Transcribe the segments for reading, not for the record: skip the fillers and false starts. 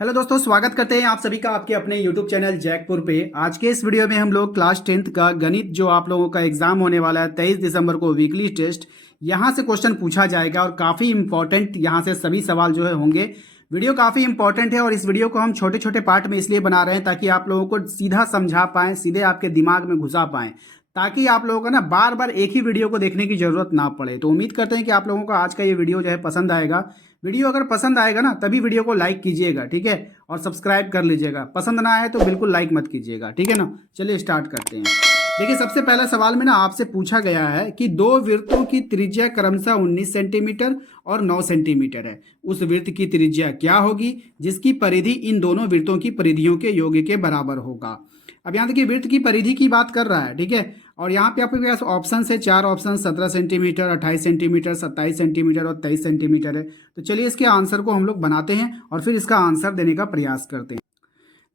Hello दोस्तों, स्वागत करते हैं आप सभी का आपके अपने YouTube चैनल जैकपुर पे। आज के इस वीडियो में हम लोग क्लास 10th का गणित जो आप लोगों का एग्जाम होने वाला है 23 दिसंबर को वीकली टेस्ट, यहाँ से क्वेश्चन पूछा जाएगा और काफ़ी इंपॉर्टेंट यहाँ से सभी सवाल जो है होंगे। वीडियो काफ़ी इंपॉर्टेंट है और इस वीडियो को हम छोटे छोटे पार्ट में इसलिए बना रहे हैं ताकि आप लोगों को सीधा समझा पाएँ, सीधे आपके दिमाग में घुसा पाएँ, ताकि आप लोगों को ना बार बार एक ही वीडियो को देखने की ज़रूरत ना पड़े। तो उम्मीद करते हैं कि आप लोगों को आज का ये वीडियो जो है पसंद आएगा। वीडियो अगर पसंद आएगा ना तभी वीडियो को लाइक कीजिएगा, ठीक है, और सब्सक्राइब कर लीजिएगा। पसंद ना आए तो बिल्कुल लाइक मत कीजिएगा, ठीक है ना। चलिए स्टार्ट करते हैं। देखिए, सबसे पहला सवाल में ना आपसे पूछा गया है कि दो वृत्तों की त्रिज्या क्रमशः 19 सेंटीमीटर और 9 सेंटीमीटर है। उस वृत्त की त्रिज्या क्या होगी जिसकी परिधि इन दोनों वृत्तों की परिधियों के योग के बराबर होगा। अब यहाँ देखिए, वृत्त की परिधि की बात कर रहा है, ठीक है। और यहाँ पे आपके पास ऑप्शन है, 4 ऑप्शन, 17 सेंटीमीटर, 28 सेंटीमीटर, 27 सेंटीमीटर और 23 सेंटीमीटर है। तो चलिए इसके आंसर को हम लोग बनाते हैं और फिर इसका आंसर देने का प्रयास करते हैं।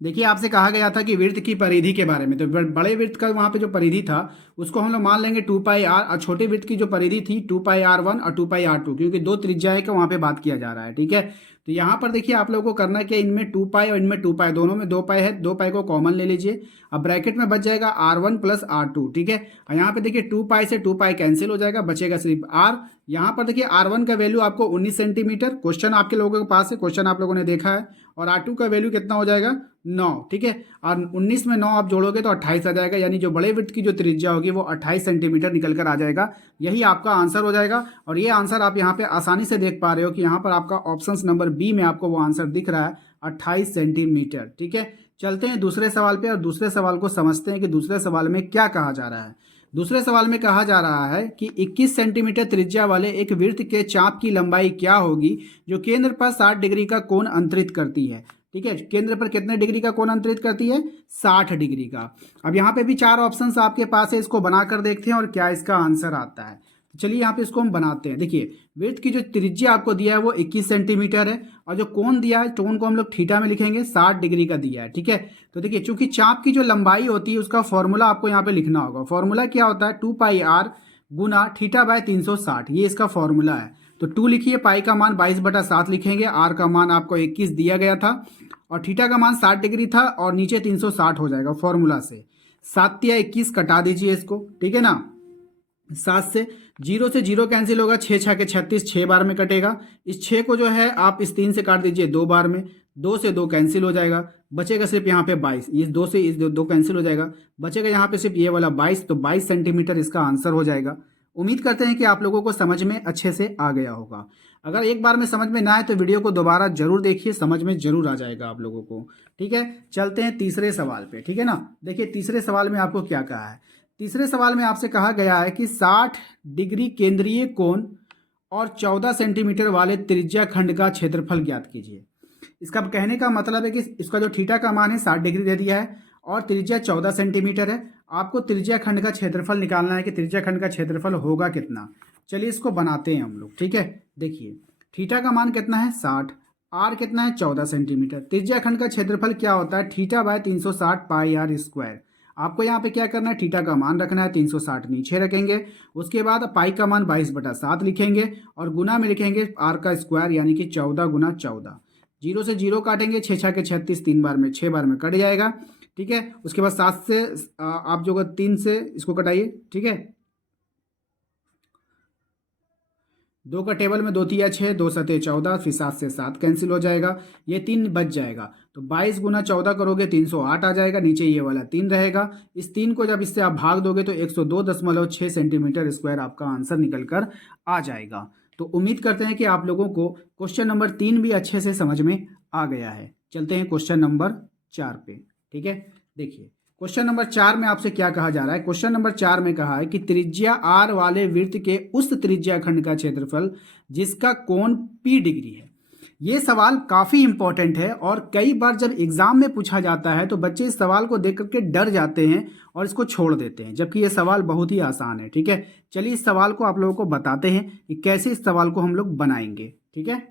देखिए, आपसे कहा गया था कि वृत्त की परिधि के बारे में, तो बड़े वृत्त का वहाँ पे जो परिधि था उसको हम लोग मान लेंगे 2 पाई आर, और छोटे वृत्त की जो परिधि थी 2 पाई r1 और 2 पाई r2, क्योंकि दो त्रिज्याएं का वहाँ पे बात किया जा रहा है, ठीक है। तो यहाँ पर देखिए आप लोगों को करना क्या, इनमें 2 पाई और इनमें 2 पाई, दोनों में 2 पाई है, 2 पाई को कॉमन ले लीजिए। अब ब्रैकेट में बच जाएगा r1 प्लस r2, ठीक है। और यहाँ पे देखिए 2 पाई से 2 पाई कैंसिल हो जाएगा, बचेगा सिर्फ r। यहाँ पर देखिए r1 का वैल्यू आपको 19 सेंटीमीटर, क्वेश्चन आपके लोगों के पास है, क्वेश्चन आप लोगों ने देखा है। और r2 का वैल्यू कितना हो जाएगा, 9, ठीक है। और 19 में 9 आप जोड़ोगे तो 28 आ जाएगा, यानी जो बड़े वृत्त की जो त्रिज्या होगी वो 28 सेंटीमीटर निकल कर आ जाएगा। यही आपका आंसर हो जाएगा। और ये आंसर आप यहाँ पे आसानी से देख पा रहे हो कि यहाँ पर आपका ऑप्शन नंबर बी में आपको वो आंसर दिख रहा है, 28 सेंटीमीटर, ठीक है। चलते हैं दूसरे सवाल पे और दूसरे सवाल को समझते हैं कि दूसरे सवाल में क्या कहा जा रहा है। दूसरे सवाल में कहा जा रहा है कि 21 सेंटीमीटर त्रिज्या वाले एक वृत्त के चाप की लंबाई क्या होगी जो केंद्र पर 60 डिग्री का कोण अंतरित करती है, ठीक है। केंद्र पर कितने डिग्री का कोण अंतरित करती है, 60 डिग्री का। अब यहाँ पे भी 4 ऑप्शंस आपके पास है, इसको बनाकर देखते हैं और क्या इसका आंसर आता है। तो चलिए यहाँ पे इसको हम बनाते हैं। देखिए, वृत्त की जो त्रिज्या आपको दिया है वो 21 सेंटीमीटर है और जो कोण दिया है, कोण को हम लोग थीटा में लिखेंगे, 60 डिग्री का दिया है, ठीक है। तो देखिए, चूंकि चाप की जो लंबाई होती है उसका फॉर्मूला आपको यहाँ पे लिखना होगा। फॉर्मूला क्या होता है, 2 पाई r गुना थीटा बाय 360, ये इसका फॉर्मूला है। तो 2 लिखिए, पाई का मान 22/7 लिखेंगे, r का मान आपको 21 दिया गया था और थीटा का मान 60 डिग्री था और नीचे 360 हो जाएगा फॉर्मूला से। 7 या 21 कटा दीजिए इसको, ठीक है ना। 7 से 0 कैंसिल होगा, 6 6 के 36, 6 बार में कटेगा। इस 6 को जो है आप इस 3 से काट दीजिए 2 बार में, 2 से 2 कैंसिल हो जाएगा, बचेगा सिर्फ यहाँ पे 22। इस 2 से इस 2 कैंसिल हो जाएगा, बचेगा यहाँ पे सिर्फ ये वाला 22। तो 22 सेंटीमीटर इसका आंसर हो जाएगा। उम्मीद करते हैं कि आप लोगों को समझ में अच्छे से आ गया होगा। अगर एक बार में समझ में ना आए तो वीडियो को दोबारा जरूर देखिए, समझ में जरूर आ जाएगा आप लोगों को, ठीक है। चलते हैं तीसरे सवाल पे, ठीक है ना। देखिए, तीसरे सवाल में आपको क्या कहा है। तीसरे सवाल में आपसे कहा गया है कि 60 डिग्री केंद्रीय कोण और 14 सेंटीमीटर वाले त्रिज्या खंड का क्षेत्रफल ज्ञात कीजिए। इसका कहने का मतलब है कि इसका जो थीटा का मान है 60 डिग्री दे दिया है और त्रिज्या 14 सेंटीमीटर है। आपको त्रिज्या खंड का क्षेत्रफल निकालना है कि त्रिज्या खंड का क्षेत्रफल होगा कितना। चलिए इसको बनाते हैं हम लोग, ठीक है। देखिए, थीटा का मान कितना है, 60, आर कितना है, 14 सेंटीमीटर। त्रिज्या खंड का क्षेत्रफल क्या होता है, theta by 360 pi r square. आपको यहाँ पे क्या करना है, थीटा का मान रखना है, 360 नीचे रखेंगे, उसके बाद पाई का मान 22/7 लिखेंगे और गुना में लिखेंगे r का स्क्वायर, यानी कि 14 गुना 14। 0 से 0 काटेंगे, 6 6 के 36, 3 बार में 6 बार में कट जाएगा, ठीक है। उसके बाद 7 से आप जो 3 से इसको कटाइए, ठीक है। 2 का टेबल में 2 तिया 6, 2 सते 14, फिर 7 से 7 कैंसिल हो जाएगा, ये 3 बच जाएगा। तो 22 गुना 14 करोगे 308 आ जाएगा, नीचे ये वाला 3 रहेगा। इस 3 को जब इससे आप भाग दोगे तो 102.6 सेंटीमीटर स्क्वायर आपका आंसर निकल कर आ जाएगा। तो उम्मीद करते हैं कि आप लोगों को क्वेश्चन नंबर 3 भी अच्छे से समझ में आ गया है। चलते हैं क्वेश्चन नंबर 4 पे, ठीक है। देखिए, क्वेश्चन नंबर 4 में आपसे क्या कहा जा रहा है। क्वेश्चन नंबर 4 में कहा है कि त्रिज्या r वाले वृत्त के उस त्रिज्या खंड का क्षेत्रफल जिसका कोण p डिग्री है। ये सवाल काफी इंपॉर्टेंट है और कई बार जब एग्जाम में पूछा जाता है तो बच्चे इस सवाल को देख करके डर जाते हैं और इसको छोड़ देते हैं, जबकि ये सवाल बहुत ही आसान है, ठीक है। चलिए इस सवाल को आप लोगों को बताते हैं कि कैसे इस सवाल को हम लोग बनाएंगे, ठीक है।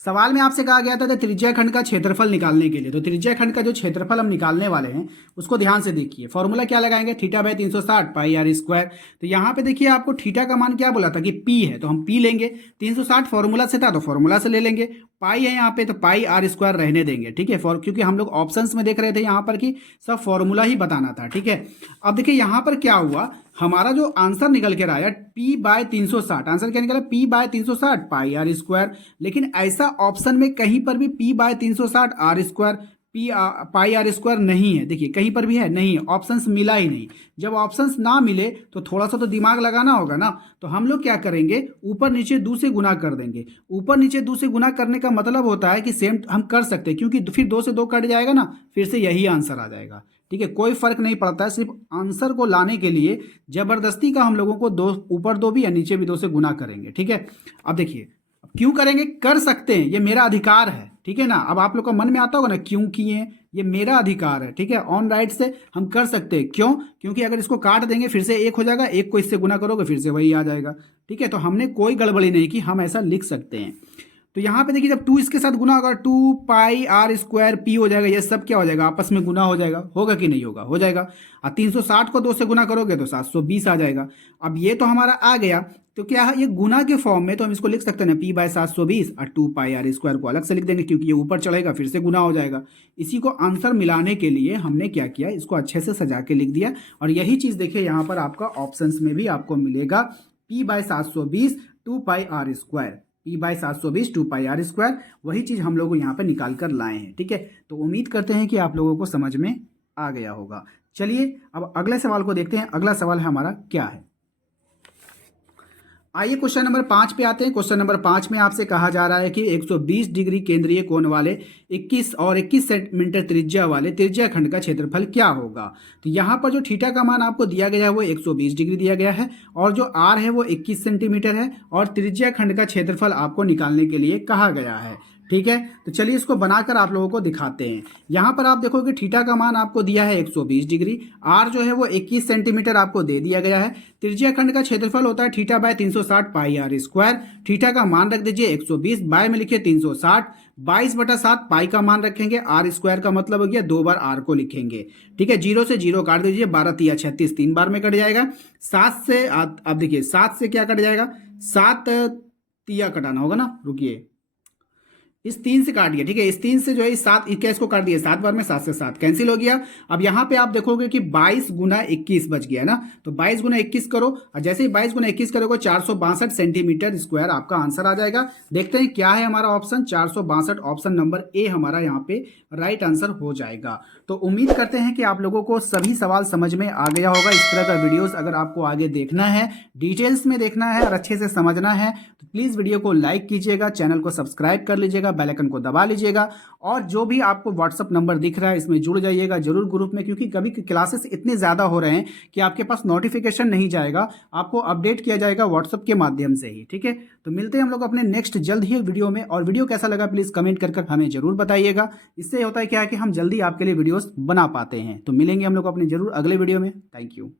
सवाल में आपसे कहा गया था कि त्रिज्या खंड का क्षेत्रफल निकालने के लिए, तो त्रिज्या खंड का जो क्षेत्रफल हम निकालने वाले हैं उसको ध्यान से देखिए। फॉर्मूला क्या लगाएंगे, theta by 360 pi r square. तो यहाँ पे देखिए आपको थीटा का मान क्या बोला था कि p है, तो हम p लेंगे। 360 फॉर्मूला से था तो फॉर्मूला से ले लेंगे। पाई है यहाँ पे, तो पाई आर स्क्वायर रहने देंगे, ठीक है, क्योंकि हम लोग ऑप्शंस में देख रहे थे यहाँ पर कि सब फॉर्मूला ही बताना था, ठीक है। अब देखिए यहाँ पर क्या हुआ, हमारा जो आंसर निकल के आया P बाय 360, आंसर क्या निकला P by 360 pi r square. लेकिन ऐसा ऑप्शन में कहीं पर भी P by 360 r square pi r square नहीं है, देखिए कहीं पर भी है नहीं, ऑप्शंस मिला ही नहीं। जब ऑप्शंस ना मिले तो थोड़ा सा तो दिमाग लगाना होगा ना, तो हम लोग क्या करेंगे, ऊपर नीचे 2 से गुना कर देंगे। ऊपर नीचे 2 से गुना करने का मतलब होता है कि सेम हम कर सकते हैं, क्योंकि फिर 2 से 2 कट जाएगा ना, फिर से यही आंसर आ जाएगा, ठीक है, कोई फर्क नहीं पड़ता है। सिर्फ आंसर को लाने के लिए जबरदस्ती का हम लोगों को ऊपर 2 भी या नीचे भी 2 से गुना करेंगे, ठीक है। अब देखिए क्यों करेंगे, कर सकते हैं, ये मेरा अधिकार है, ठीक है ना। अब आप लोग का मन में आता होगा ना क्यों किए, ये मेरा अधिकार है, ठीक है, ऑन राइट से हम कर सकते हैं। क्यों, क्योंकि अगर इसको काट देंगे फिर से 1 हो जाएगा, 1 को इससे गुना करोगे फिर से वही आ जाएगा, ठीक है। तो हमने कोई गड़बड़ी नहीं की, हम ऐसा लिख सकते हैं। तो यहाँ पे देखिए जब 2 इसके साथ गुना होगा 2 पाई आर स्क्वायर पी हो जाएगा, ये सब क्या हो जाएगा, आपस में गुना हो जाएगा, होगा कि नहीं होगा, हो जाएगा। और 360 को 2 से गुना करोगे तो 720 आ जाएगा। अब ये तो हमारा आ गया, तो क्या है ये गुना के फॉर्म में, तो हम इसको लिख सकते हैं ना P बाय 720 और 2 पाई आर स्क्वायर को अलग से लिख देंगे, क्योंकि ये ऊपर चढ़ेगा फिर से गुना हो जाएगा। इसी को आंसर मिलाने के लिए हमने क्या किया, इसको अच्छे से सजा के लिख दिया। और यही चीज़ देखिए यहाँ पर आपका ऑप्शंस में भी आपको मिलेगा P by 720 2 pi r square, P by 720 2 pi r square, वही चीज़ हम लोग यहाँ पर निकाल कर लाए हैं, ठीक है। तो उम्मीद करते हैं कि आप लोगों को समझ में आ गया होगा। चलिए अब अगले सवाल को देखते हैं। अगला सवाल हमारा क्या है, आइए क्वेश्चन नंबर 5 पे आते हैं। क्वेश्चन नंबर 5 में आपसे कहा जा रहा है कि 120 डिग्री केंद्रीय कोण वाले 21 और 21 सेंटीमीटर त्रिज्या वाले त्रिज्या खंड का क्षेत्रफल क्या होगा। तो यहाँ पर जो थीटा का मान आपको दिया गया है वो 120 डिग्री दिया गया है, और जो आर है वो 21 सेंटीमीटर है, और त्रिज्या खंड का क्षेत्रफल आपको निकालने के लिए कहा गया है, ठीक है। तो चलिए इसको बनाकर आप लोगों को दिखाते हैं। यहाँ पर आप देखोगे थीटा का मान आपको दिया है 120 डिग्री, आर जो है वो 21 सेंटीमीटर आपको दे दिया गया है। त्रिज्या खंड का क्षेत्रफल होता है theta by 360 pi r square. Theta का मान रख दीजिए 120, बाय में लिखिए 360, 22/7 पाई का मान रखेंगे, आर स्क्वायर का मतलब हो गया 2 बार आर को लिखेंगे, ठीक है। 0 से 0 काट दीजिए, 12 तिया 36 3 बार में कट जाएगा। 7 से अब देखिए 7 से क्या कट जाएगा, 7 तिया कटाना होगा ना, रुकिए, इस 3 से काट दिया, ठीक है, इस 3 से जो है इस 7 21 को काट दिया, 7 बार में 7 से 7 कैंसिल हो गया। अब यहाँ पे आप देखोगे कि 22 गुना 21 बच गया ना, तो 22 गुना 21 करो, और जैसे ही 22 गुना 21 करोगे 462 सेंटीमीटर स्क्वायर आपका आंसर आ जाएगा। देखते हैं क्या है हमारा ऑप्शन, 462, ऑप्शन नंबर ए हमारा यहाँ पे राइट आंसर हो जाएगा। तो उम्मीद करते हैं कि आप लोगों को सभी सवाल समझ में आ गया होगा। इस तरह का वीडियोस अगर आपको आगे देखना है, डिटेल्स में देखना है और अच्छे से समझना है, तो प्लीज़ वीडियो को लाइक कीजिएगा, चैनल को सब्सक्राइब कर लीजिएगा, बेल आइकन को दबा लीजिएगा, और जो भी आपको व्हाट्सअप नंबर दिख रहा है इसमें जुड़ जाइएगा जरूर ग्रुप में, क्योंकि कभी क्लासेस इतने ज़्यादा हो रहे हैं कि आपके पास नोटिफिकेशन नहीं जाएगा, आपको अपडेट किया जाएगा व्हाट्सअप के माध्यम से ही, ठीक है। तो मिलते हैं हम लोग अपने नेक्स्ट जल्द ही वीडियो में, और वीडियो कैसा लगा प्लीज़ कमेंट कर हमें जरूर बताइएगा। इससे होता है क्या है कि हम जल्दी आपके लिए वीडियोस बना पाते हैं। तो मिलेंगे हम लोग अपने जरूर अगले वीडियो में। Thank you.